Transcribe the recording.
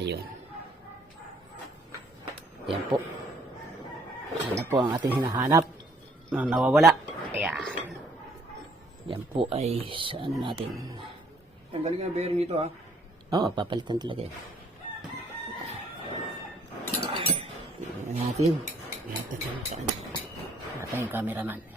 Ayun. Yan po. Yan po ang ating hinahanap na nawawala. Ayan. Yan po ay sa ano natin. Ang galing nga bearing nito ha. Oo, papalitan talaga eh. Tingnan natin. Tingnan natin yung cameraman.